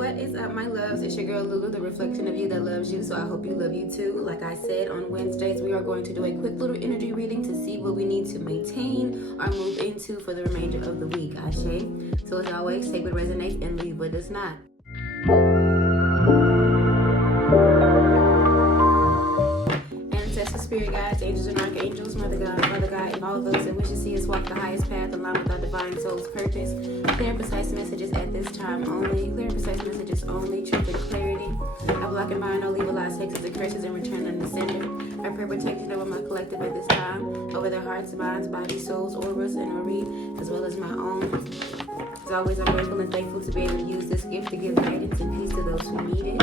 What is up, my loves? It's your girl Lulu, the reflection of you that loves you. So I hope you love you too. Like I said, on Wednesdays we are going to do a quick little energy reading to see what we need to maintain or move into for the remainder of the week. Ashe. So as always, take what resonates and leave what does not. Spirit guides, angels and archangels, Mother God, Father God, and all those that wish to see us walk the highest path along with our divine soul's purpose. Clear and precise messages at this time only. Clear and precise messages only. Truth and clarity. I block and bind all evil lies, hexes, and curses and return them to sender. I pray protection over my collective at this time, over their hearts, minds, bodies, souls, auras, and Marie, as well as my own. As always, I'm grateful and thankful to be able to use this gift to give guidance and peace to those who need it.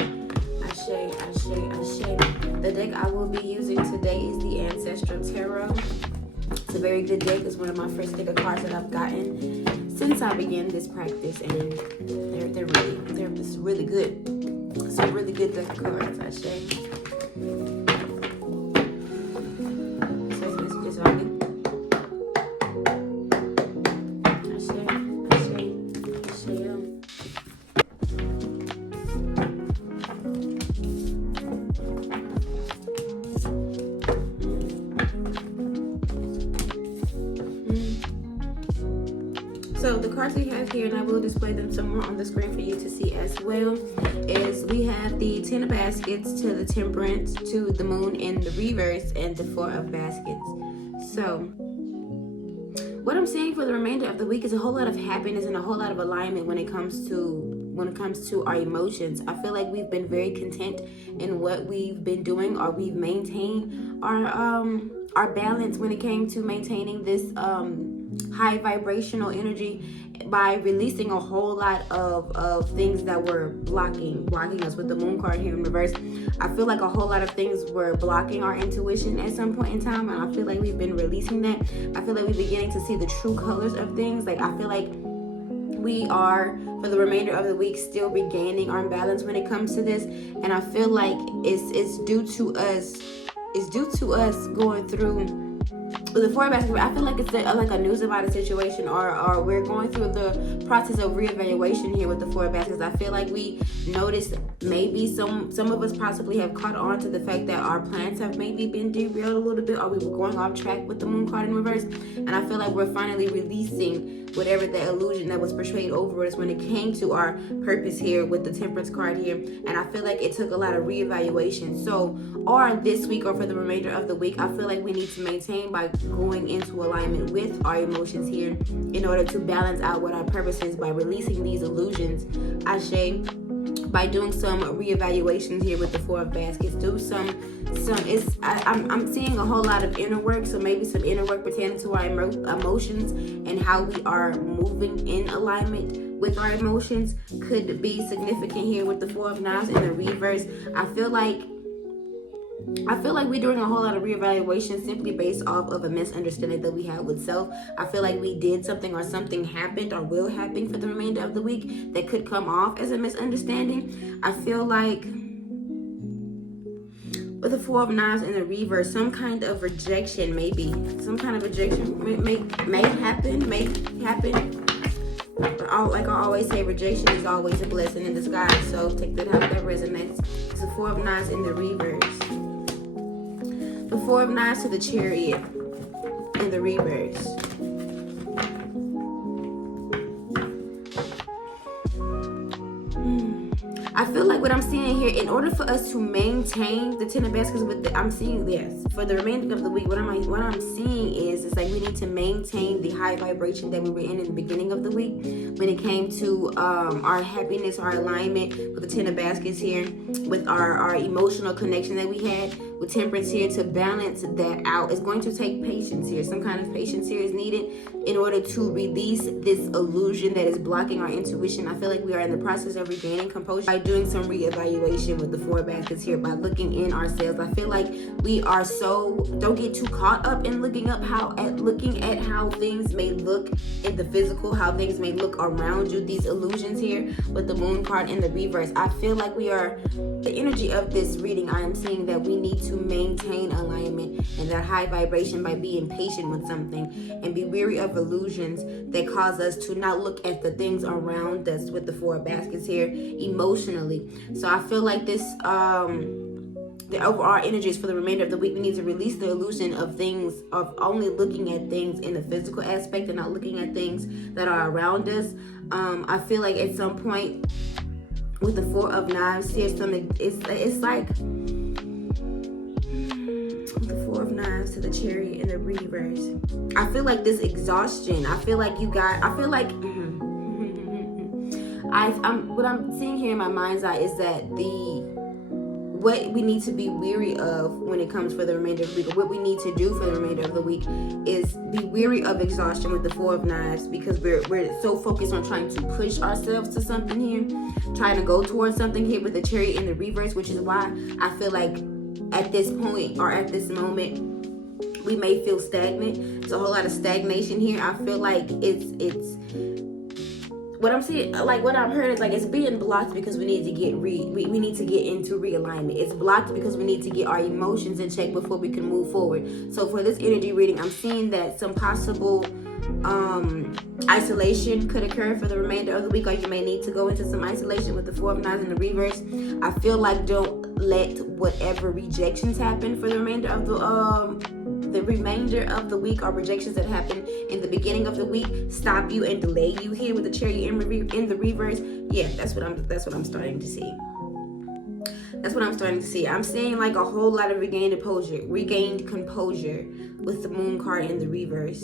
Ashe, ashe, ashe. The deck I will be using today is the Ancestral Tarot. It's a very good deck. It's one of my first deck of cards that I've gotten since I began this practice, and they're just really good. It's a really good deck of cards, Ashe. So it's messages on it. So the cards we have here, and I will display them somewhere on the screen for you to see as well, is we have the 10 of baskets to the temperance, to the moon in the reverse, and the 4 of baskets. So what I'm seeing for the remainder of the week is a whole lot of happiness and a whole lot of alignment when it comes to our emotions. I feel like we've been very content in what we've been doing, or we've maintained our balance when it came to maintaining this high vibrational energy by releasing a whole lot of things that were blocking us with the moon card here in reverse. I feel like a whole lot of things were blocking our intuition at some point in time, and I feel like we've been releasing that. I feel like we're beginning to see the true colors of things. Like, I feel like we are, for the remainder of the week, still regaining our balance when it comes to this, and I feel like it's due to us going through the 4 of baskets. I feel like it's like a news about a situation, or we're going through the process of reevaluation here with the 4 of baskets. I feel like we noticed maybe some of us possibly have caught on to the fact that our plans have maybe been derailed a little bit, or we were going off track with the moon card in reverse. And I feel like we're finally releasing whatever the illusion that was portrayed over us when it came to our purpose here with the temperance card here. And I feel like it took a lot of reevaluation. So, or this week, or for the remainder of the week, I feel like we need to maintain by going into alignment with our emotions here in order to balance out what our purpose is by releasing these illusions. Ashe. By doing some reevaluations here with the 4 of baskets. I'm seeing a whole lot of inner work, so maybe some inner work pertaining to our emotions and how we are moving in alignment with our emotions could be significant here with the 4 of knives in the reverse. I feel like we're doing a whole lot of reevaluation simply based off of a misunderstanding that we had with self. I feel like we did something, or something happened or will happen for the remainder of the week that could come off as a misunderstanding. I feel like with the 4 of knives in the reverse, some kind of rejection, may happen. But like I always say, rejection is always a blessing in disguise. So take that how that resonates. It's the 4 of knives in the reverse. The 4 of knives to the Chariot in the reverse. I feel like what I'm seeing here, in order for us to maintain the 10 of baskets I'm seeing this for the remainder of the week, what I'm seeing is like we need to maintain the high vibration that we were in the beginning of the week when it came to our happiness, our alignment with the 10 of baskets here, with our emotional connection that we had with temperance here. To balance that out, it's going to take patience here. Some kind of patience here is needed in order to release this illusion that is blocking our intuition. I feel like we are in the process of regaining composure by doing some reevaluation with the 4 baskets here, by looking in ourselves. I feel like we are don't get too caught up in looking at how things may look in the physical, how things may look around you. These illusions here with the moon card in the reverse. I feel like the energy of this reading, I am seeing that we need to maintain alignment and that high vibration by being patient with something, and be weary of illusions that cause us to not look at the things around us with the Four of Baskets here emotionally. So I feel like this the overall energies for the remainder of the week, we need to release the illusion of things, of only looking at things in the physical aspect and not looking at things that are around us. I feel like at some point with the Four of Knives here, it's like the Four of Knives to the Chariot in the reverse. I feel like this exhaustion. I feel like what I'm seeing here in my mind's eye is that what we need to be weary of when it comes for the remainder of the week, or what we need to do for the remainder of the week, is be weary of exhaustion with the Four of Knives, because we're so focused on trying to push ourselves to something here, trying to go towards something here with the Chariot in the reverse, which is why I feel like at this point or at this moment we may feel stagnant. It's a whole lot of stagnation here. I feel like it's what I'm seeing, like what I've heard is like it's being blocked because we need to get we need to get into realignment. It's blocked because we need to get our emotions in check before we can move forward. So for this energy reading, I'm seeing that some possible isolation could occur for the remainder of the week, or you may need to go into some isolation with the Four of Knives in the reverse. I feel like don't let whatever rejections happen for the remainder of the remainder of the week, or rejections that happen in the beginning of the week, stop you and delay you here with the Chariot in the reverse. Yeah, that's what I'm starting to see. That's what I'm starting to see. I'm seeing like a whole lot of regained composure with the Moon card in the reverse.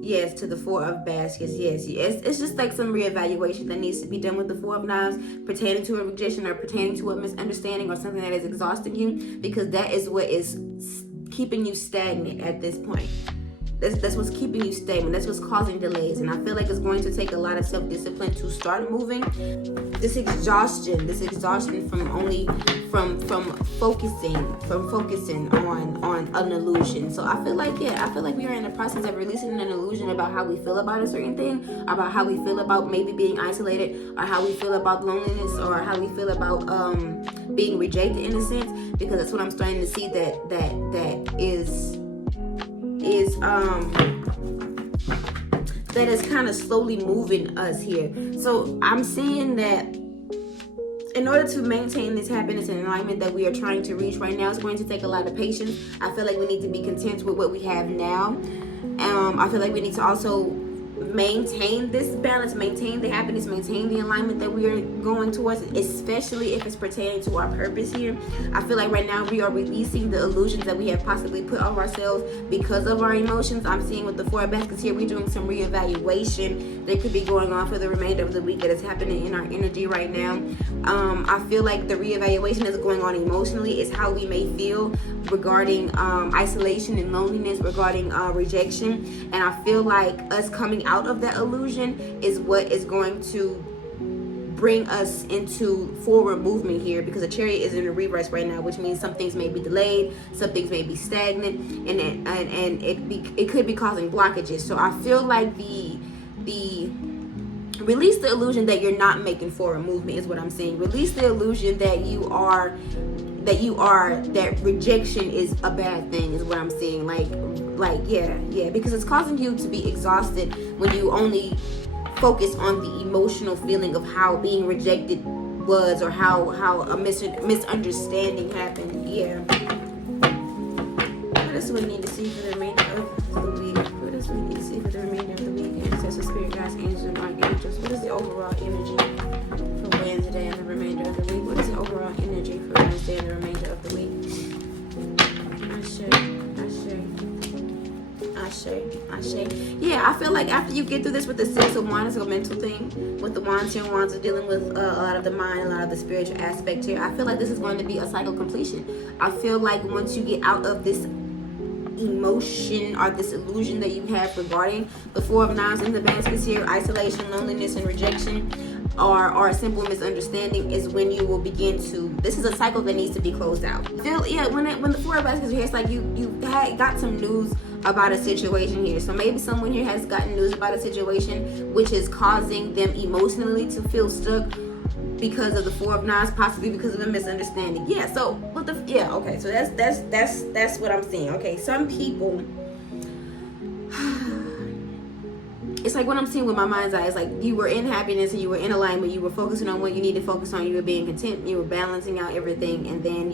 Yes, to the Four of Baskets. Yes. It's just like some reevaluation that needs to be done with the Four of Knives pertaining to a rejection or pertaining to a misunderstanding or something that is exhausting you, because that is what is keeping you stagnant at this point. That's what's keeping you stagnant. That's what's causing delays. And I feel like it's going to take a lot of self-discipline to start moving. This exhaustion from focusing on an illusion. So I feel like we are in the process of releasing an illusion about how we feel about a certain thing, about how we feel about maybe being isolated, or how we feel about loneliness, or how we feel about being rejected in a sense, because that's what I'm starting to see that is kind of slowly moving us here. So I'm seeing that in order to maintain this happiness and alignment that we are trying to reach right now, it's going to take a lot of patience. I feel like we need to be content with what we have now. I feel like we need to also maintain this balance, maintain the happiness, maintain the alignment that we are going towards, especially if it's pertaining to our purpose here. I feel like right now we are releasing the illusions that we have possibly put on ourselves because of our emotions. I'm seeing with the Four of Baskets here, we're doing some reevaluation that could be going on for the remainder of the week that is happening in our energy right now. I feel like the reevaluation that's going on emotionally is how we may feel regarding isolation and loneliness, regarding rejection. And I feel like us coming out of that illusion is what is going to bring us into forward movement here, because the Chariot is in a reverse right now, which means some things may be delayed, some things may be stagnant, and it could be causing blockages. So I feel like the release the illusion that you're not making forward movement is what I'm saying. Release the illusion that that rejection is a bad thing is what I'm saying. Yeah, because it's causing you to be exhausted when you only focus on the emotional feeling of how being rejected was, or how a misunderstanding happened. Yeah. What else do we need to see for the remainder of the week? What else do we need to see for the remainder of the week? Ancestors, spirit guides, angels, and archangels. What is the overall energy for Wednesday and the remainder of the week? What is the overall energy for Wednesday and the remainder of the week? Ashe. Yeah, I feel like after you get through this with the Six of Wands, it's a mental thing. With the Wands here, Wands are dealing with a lot of the mind, a lot of the spiritual aspect here. I feel like this is going to be a cycle completion. I feel like once you get out of this emotion or this illusion that you have regarding the Four of Knives in the Baskets here, isolation, loneliness, and rejection, or a simple misunderstanding, is when you will begin to, this is a cycle that needs to be closed out. When the Four of Baskets here, it's like you got some news about a situation here. So maybe someone here has gotten news about a situation which is causing them emotionally to feel stuck, because of the Four of Knives, possibly because of a misunderstanding. Yeah, so okay, so that's what I'm saying. Okay, some people, it's like what I'm seeing with my mind's eye. It's like you were in happiness and you were in alignment, you were focusing on what you need to focus on, you were being content, you were balancing out everything, and then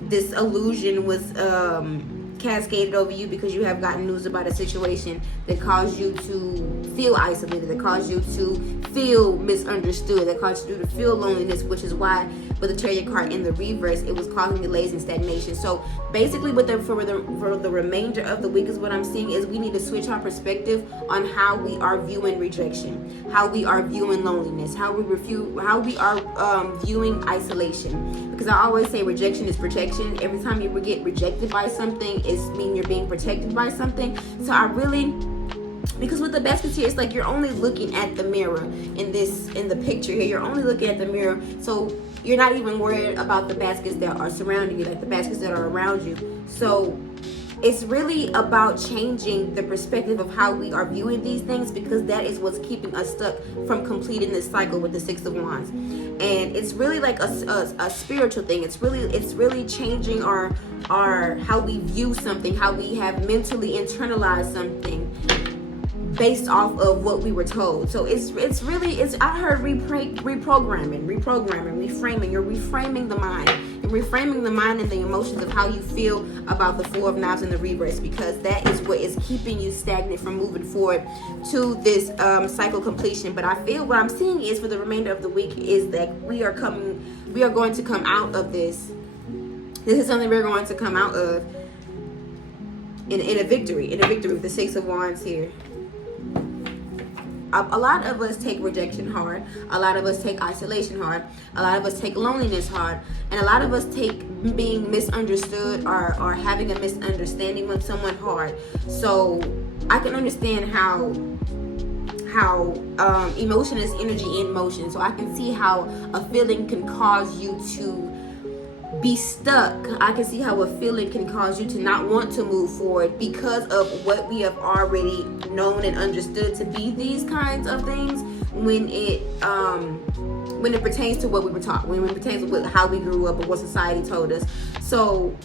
this illusion was cascaded over you because you have gotten news about a situation that caused you to feel isolated, that caused you to feel misunderstood, that caused you to feel loneliness, which is why with the Chariot card in the reverse, it was causing delays and stagnation. So basically for the remainder of the week is what I'm seeing is we need to switch our perspective on how we are viewing rejection, how we are viewing loneliness, how we are viewing isolation. Because I always say rejection is protection. Every time you get rejected by something, it means you're being protected by something. So because with the baskets here, it's like you're only looking at the mirror in the picture here. You're only looking at the mirror, so you're not even worried about the baskets that are surrounding you, like the baskets that are around you. So it's really about changing the perspective of how we are viewing these things, because that is what's keeping us stuck from completing this cycle with the Six of Wands. And it's really like a spiritual thing. It's really changing our how we view something, how we have mentally internalized something based off of what we were told. So it's I heard reprogramming, reframing. You're reframing the mind. You're reframing the mind and the emotions of how you feel about the Four of Knives in the reverse, because that is what is keeping you stagnant from moving forward to this cycle completion. But I feel what I'm seeing is for the remainder of the week is that we are going to come out of this. This is something we're going to come out of in a victory with the Six of Wands here. A lot of us take rejection hard. A lot of us take isolation hard. A lot of us take loneliness hard. And a lot of us take being misunderstood or having a misunderstanding with someone hard. So I can understand how emotion is energy in motion. So I can see how a feeling can cause you to be stuck. I can see how a feeling can cause you to not want to move forward because of what we have already known and understood to be these kinds of things when it pertains to what we were taught, when it pertains to how we grew up or what society told us. So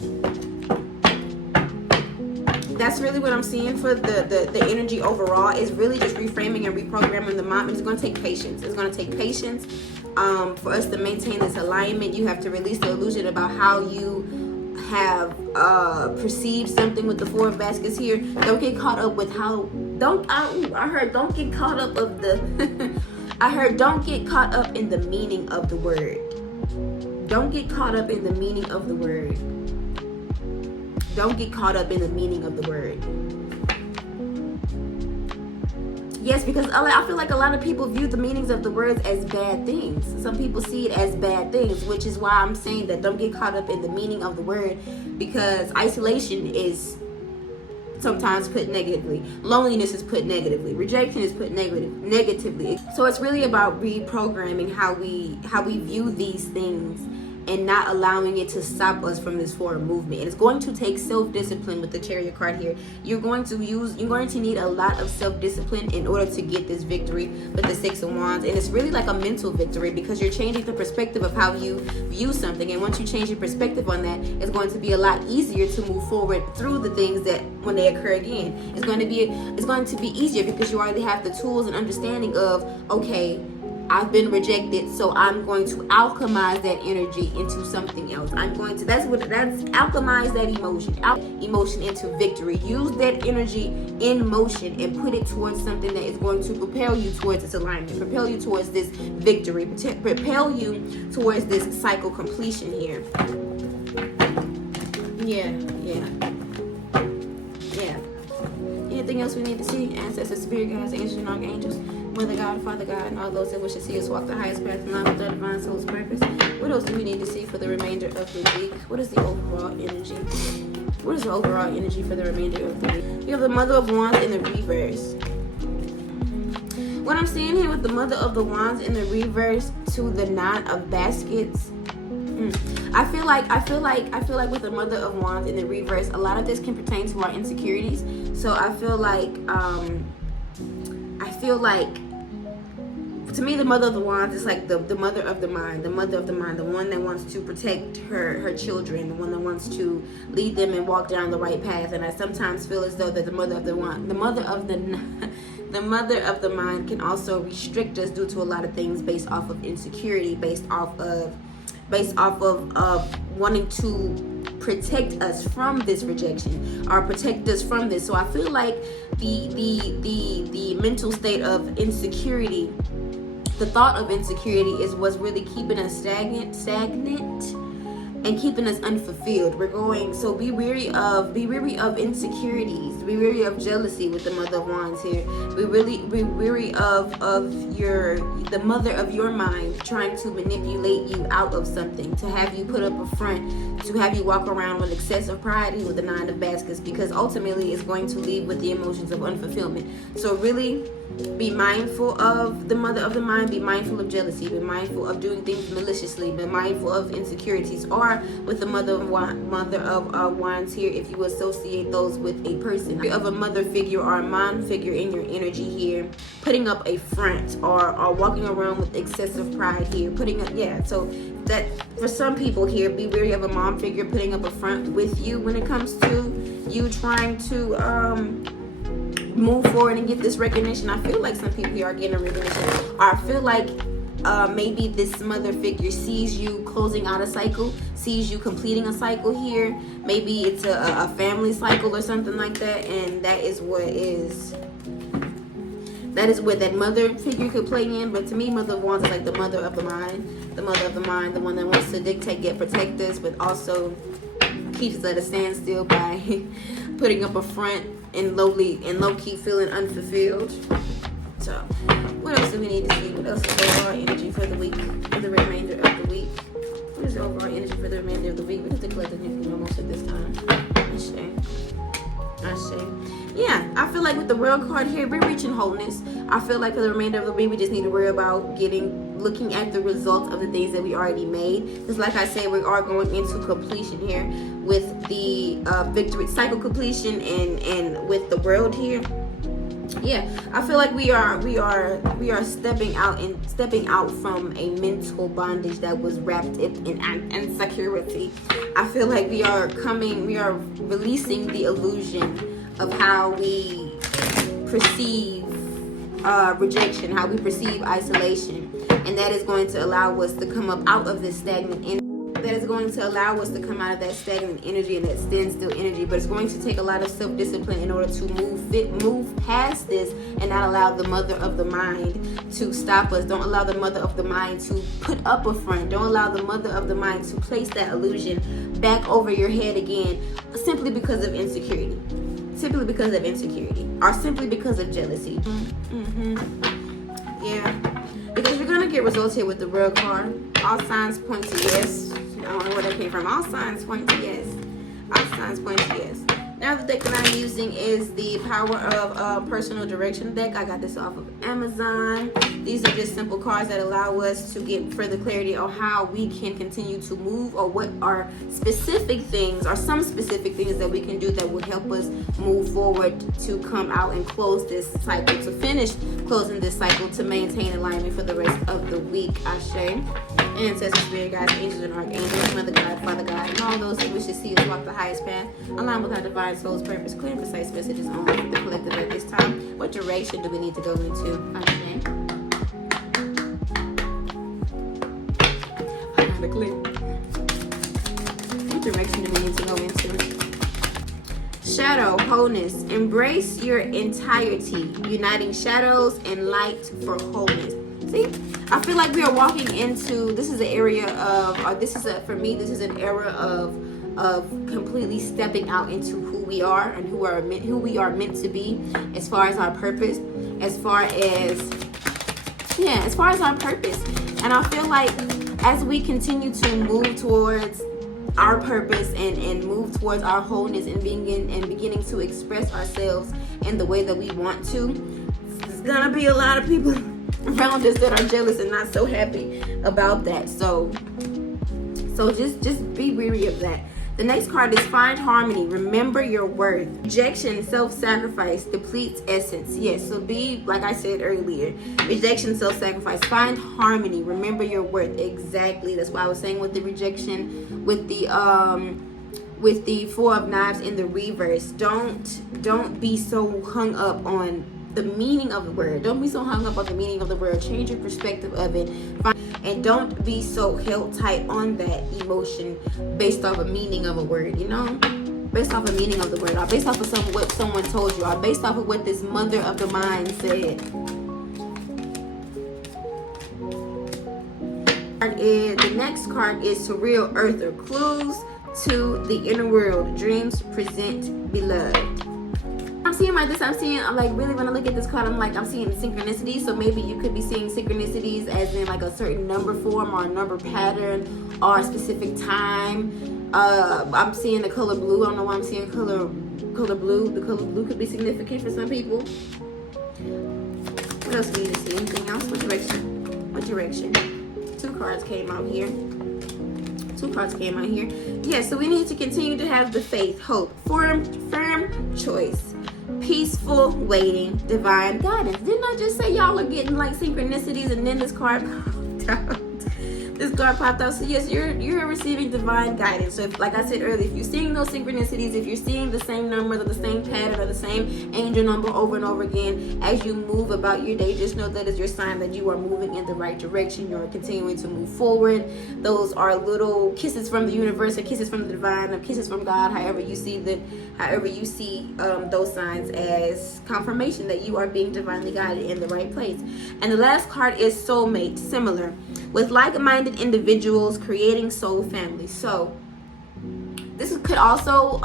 that's really what I'm seeing for the energy overall is really just reframing and reprogramming the mind. It's going to take patience. It's going to take patience for us to maintain this alignment. You have to release the illusion about how you have perceived something with the Four of Baskets here. Don't get caught up with I heard don't get caught up of the I heard don't get caught up in the meaning of the word. Don't get caught up in the meaning of the word. Don't get caught up in the meaning of the word. Yes, because I feel like a lot of people view the meanings of the words as bad things. Some people see it as bad things, which is why I'm saying that don't get caught up in the meaning of the word, because isolation is sometimes put negatively. Loneliness is put negatively. Rejection is put negatively. So it's really about reprogramming how we view these things and not allowing it to stop us from this forward movement. And it's going to take self-discipline with the Chariot card here. You're going to need a lot of self-discipline in order to get this victory with the Six of Wands. And it's really like a mental victory because you're changing the perspective of how you view something. And once you change your perspective on that, it's going to be a lot easier to move forward through the things that when they occur again. It's going to be easier because you already have the tools and understanding of, okay, I've been rejected, so I'm going to alchemize that energy into something else. That's alchemize that emotion into victory. Use that energy in motion and put it towards something that is going to propel you towards this alignment, propel you towards this victory, propel you towards this cycle completion here. Yeah. Anything else we need to see? Ancestors, spirit guides, angels, and archangels. Mother God, Father God, and all those that wish to see us walk the highest path in line with the divine soul's purpose. What else do we need to see for the remainder of the week? What is the overall energy? What is the overall energy for the remainder of the week? We have the Mother of Wands in the reverse. What I'm seeing here with the Mother of the Wands in the reverse to the Nine of Baskets. I feel like with the Mother of Wands in the reverse, a lot of this can pertain to our insecurities. So I feel like to me, the mother of the wands is like the mother of the mind, the mother of the mind, the one that wants to protect her children, the one that wants to lead them and walk down the right path. And I sometimes feel as though that the mother of the wand, the mother of the mind can also restrict us due to a lot of things based off of insecurity, based off of wanting to protect us from this rejection or protect us from this. So I feel like the mental state of insecurity, the thought of insecurity is what's really keeping us stagnant and keeping us unfulfilled. So be weary of insecurities, be weary of jealousy with the mother of wands here. Be weary of the mother of your mind trying to manipulate you out of something, to have you put up a front, to have you walk around with excessive pride with the nine of baskets, because ultimately it's going to leave with the emotions of unfulfillment. So really be mindful of the mother of the mind, be mindful of jealousy, be mindful of doing things maliciously, be mindful of insecurities, or with the mother of wands here, if you associate those with a person of a mother figure or a mom figure in your energy here, putting up a front or walking around with excessive pride here, so that for some people here, be wary of a mom figure putting up a front with you when it comes to you trying to move forward and get this recognition. I feel like some people here are getting a recognition, or I feel like maybe this mother figure sees you closing out a cycle, sees you completing a cycle here. Maybe it's a family cycle or something like that, and that is where that mother figure could play in. But to me, mother of wands is like the mother of the mind, the one that wants to dictate, yet protect us, but also keeps us at a standstill by putting up a front and low-key feeling unfulfilled. So what else do we need to see? What else is overall energy for the week, for the remainder of the week? What is the overall energy for the remainder of the week? We have to collect the new most of this time. I say. Yeah, I feel like with the World card here, we're reaching wholeness. I feel like for the remainder of the week, we just need to worry about looking at the results of the things that we already made. Because like I said, we are going into completion here with the victory cycle completion and with the World here. Yeah, I feel like we are stepping out from a mental bondage that was wrapped in insecurity. I feel like we are releasing the illusion of how we perceive rejection, how we perceive isolation, and that is going to allow us to come up out of this stagnant energy. That is going to allow us to come out of that stagnant energy and that standstill energy. But it's going to take a lot of self-discipline in order to move past this and not allow the mother of the mind to stop us. Don't allow the mother of the mind to put up a front. Don't allow the mother of the mind to place that illusion back over your head again, simply because of insecurity. Simply because of insecurity, or simply because of jealousy. Yeah, because you're gonna get results here with the World card. All signs point to yes. I don't know where that came from. All signs point to yes. All signs point to yes. Now the deck that I'm using is the Power of Personal Direction deck. I got this off of Amazon. These are just simple cards that allow us to get further clarity on how we can continue to move, or what are specific things, or some specific things that we can do that will help us move forward to come out and close this cycle, to finish closing this cycle, to maintain alignment for the rest of the week. Ashe. Ancestors, spirit guides, angels, and archangels, Mother God, Father God, and all those who wish to see us walk the highest path, align with our divine soul's purpose. Clear and precise messages only for the collective at this time. What direction do we need to go into? Ashe. What direction do we need to go into? Shadow, wholeness. Embrace your entirety, uniting shadows and light for wholeness. See, I feel like we are walking into, this is an area of, or for me, this is an era of completely stepping out into who we are and who we are meant to be, as far as our purpose, as far as our purpose. And I feel like as we continue to move towards our purpose and move towards our wholeness and beginning to express ourselves in the way that we want to, there's gonna be a lot of people around us that are jealous and not so happy about that. So just be weary of that. The next card is find harmony. Remember your worth. Rejection, self-sacrifice depletes essence. Yes, so be, like I said earlier, rejection, self-sacrifice. Find harmony. Remember your worth. Exactly. That's why I was saying with the rejection, with the Four of Knives in the reverse. Don't be so hung up on the meaning of the word. Don't be so hung up on the meaning of the word. Change your perspective of it. And don't be so held tight on that emotion based off a meaning of a word, you know? Based off a meaning of the word, or based off of what someone told you, or based off of what this mother of the mind said. The next card is Surreal Earther. Clues to the inner world. Dreams present beloved. I'm seeing like this. I'm like, really, when I look at this card, I'm seeing synchronicities. So maybe you could be seeing synchronicities as in like a certain number form or a number pattern or a specific time. I'm seeing the color blue. I don't know why I'm seeing color blue. The color blue could be significant for some people. What else do we need to see? Anything else? What direction? What direction? Two cards came out here. Yeah, so we need to continue to have the faith, hope, firm choice, peaceful waiting, divine guidance. Didn't I just say y'all are getting like synchronicities, and then this card popped out? This card popped out. So yes, you're receiving divine guidance. So if, like I said earlier, if you're seeing those synchronicities, if you're seeing the same numbers or the same pattern or the same angel number over and over again as you move about your day, just know that is your sign that you are moving in the right direction. You're continuing to move forward. Those are little kisses from the universe, or kisses from the divine, or kisses from God, however you see those signs as confirmation that you are being divinely guided in the right place. And the last card is soulmate. Similar, with like-minded individuals creating soul families. So this could also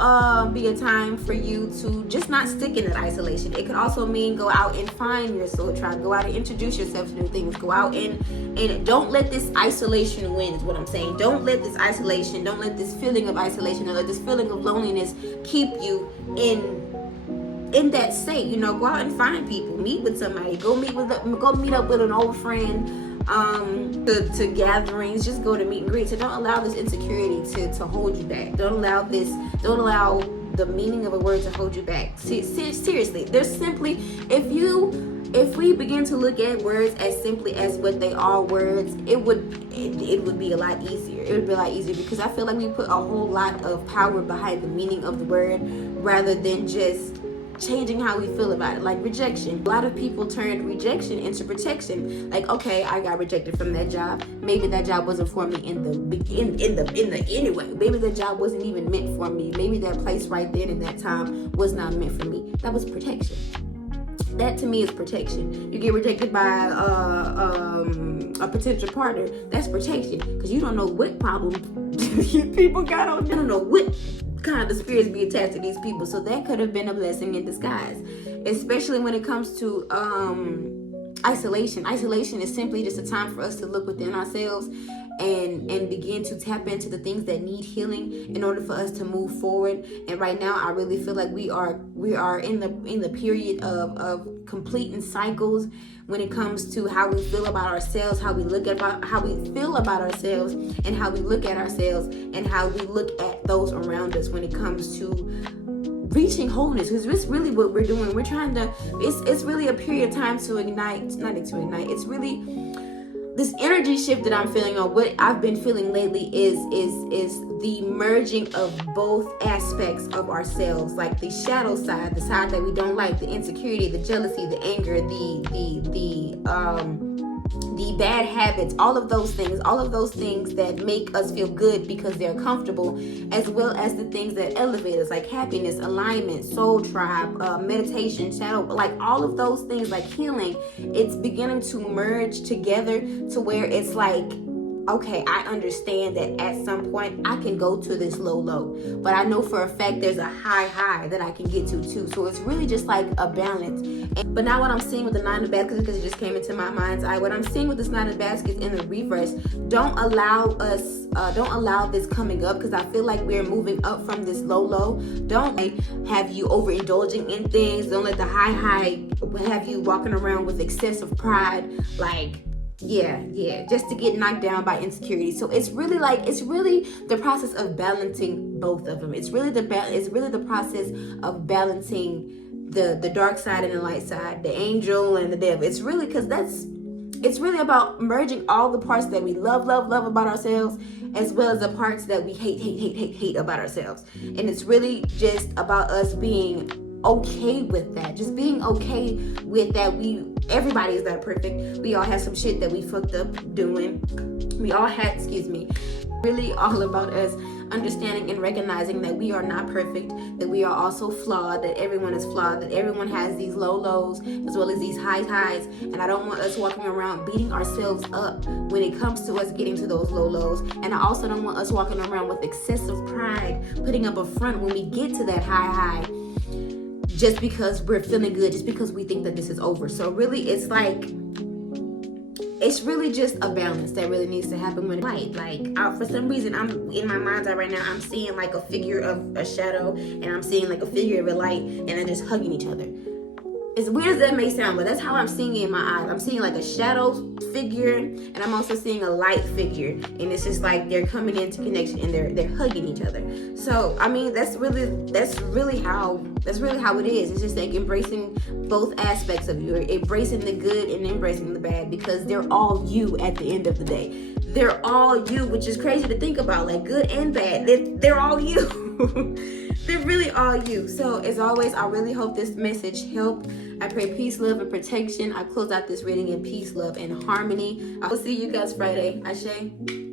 be a time for you to just not stick in that isolation. It could also mean go out and find your soul tribe. Go out and introduce yourself to new things. Go out and don't let this isolation win, is what I'm saying. Don't let this isolation, don't let this feeling of isolation, or let this feeling of loneliness keep you in that state. You know, go out and find people. Meet with somebody. Go meet up with an old friend. To gatherings, just go to meet and greet. So don't allow this insecurity to hold you back. Don't allow the meaning of a word to hold you back. Seriously, there's simply, if we begin to look at words as simply as what they are, words, it would be a lot easier. It would be a lot easier, because I feel like we put a whole lot of power behind the meaning of the word rather than just changing how we feel about it. Like rejection, a lot of people turned rejection into protection. Like, okay, I got rejected from that job. Maybe that job wasn't for me in the anyway. Maybe that job wasn't even meant for me. Maybe that place right then and that time was not meant for me. That was protection. That to me is protection. You get rejected by a potential partner. That's protection, because you don't know what problem people got on. You don't know what kind of the spirits be attached to these people. So that could have been a blessing in disguise, especially when it comes to isolation. Isolation is simply just a time for us to look within ourselves and begin to tap into the things that need healing in order for us to move forward. And right now, I really feel like we are in the period of completing cycles when it comes to how we feel about ourselves, how we feel about ourselves, and how we look at ourselves, and how we look at those around us when it comes to reaching wholeness. Because it's really what we're doing. We're trying to, it's really a period of time to ignite, it's really this energy shift that I'm feeling, or what I've been feeling lately, is the merging of both aspects of ourselves, like the shadow side, the side that we don't like, the insecurity, the jealousy, the anger, the bad habits, all of those things that make us feel good because they're comfortable, as well as the things that elevate us, like happiness, alignment, soul tribe, meditation, shadow, like all of those things, like healing. It's beginning to merge together to where it's like, okay, I understand that at some point I can go to this low, but I know for a fact there's a high that I can get to too. So it's really just like a balance. But now what I'm seeing with the Nine of Baskets, because it just came into my mind's eye, what I'm seeing with this Nine of Baskets in the reverse, don't allow this coming up, because I feel like we're moving up from this low. Don't have you overindulging in things. Don't let the high have you walking around with excessive pride, like Yeah, just to get knocked down by insecurity. So it's really the process of balancing both of them. It's really the process of balancing the dark side and the light side, the angel and the devil. It's really it's really about merging all the parts that we love about ourselves, as well as the parts that we hate about ourselves. And it's really just about us being okay with that. Just being okay with that. Everybody is not perfect. We all have some shit that we fucked up doing. We all had, really all about us understanding and recognizing that we are not perfect, that we are also flawed, that everyone is flawed, that everyone has these low lows as well as these high highs. And I don't want us walking around beating ourselves up when it comes to us getting to those low lows. And I also don't want us walking around with excessive pride, putting up a front when we get to that high, just because we're feeling good, just because we think that this is over. So really, it's really just a balance that really needs to happen when for some reason, I'm in my mind's eye right now, I'm seeing like a figure of a shadow, and I'm seeing like a figure of a light, and they're just hugging each other. As weird as that may sound, but that's how I'm seeing it in my eyes. I'm seeing like a shadow figure, and I'm also seeing a light figure, and it's just like they're coming into connection, and they're hugging each other. So I mean, that's really how it is. It's just like embracing both aspects of you, embracing the good and embracing the bad, because they're all you at the end of the day. They're all you, which is crazy to think about, like good and bad. They're all you. They're really all you. So as always, I really hope this message helped. I pray peace, love, and protection. I close out this reading in peace, love, and harmony. I will see you guys Friday. Ashe.